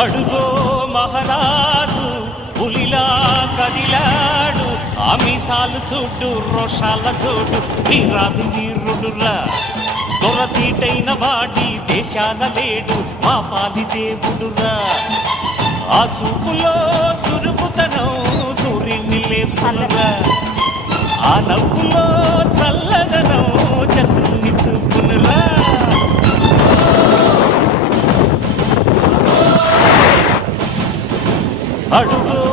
అడుగో మహారాజు పులిలా కదిలాడు, ఆమిసాలు చూడు రోషాల చోటు, వీరాది వీరుడురా. దొరతీటైన వాడి దేశాన లేడు, మా పాలి దేవుడురా. ఆ చూపులో చురుకుతనం సూర్యుని లేపునురా, ఆ నవ్వులో చల్లదనం చంద్రుణ్ణి చూపునురా. అడుగో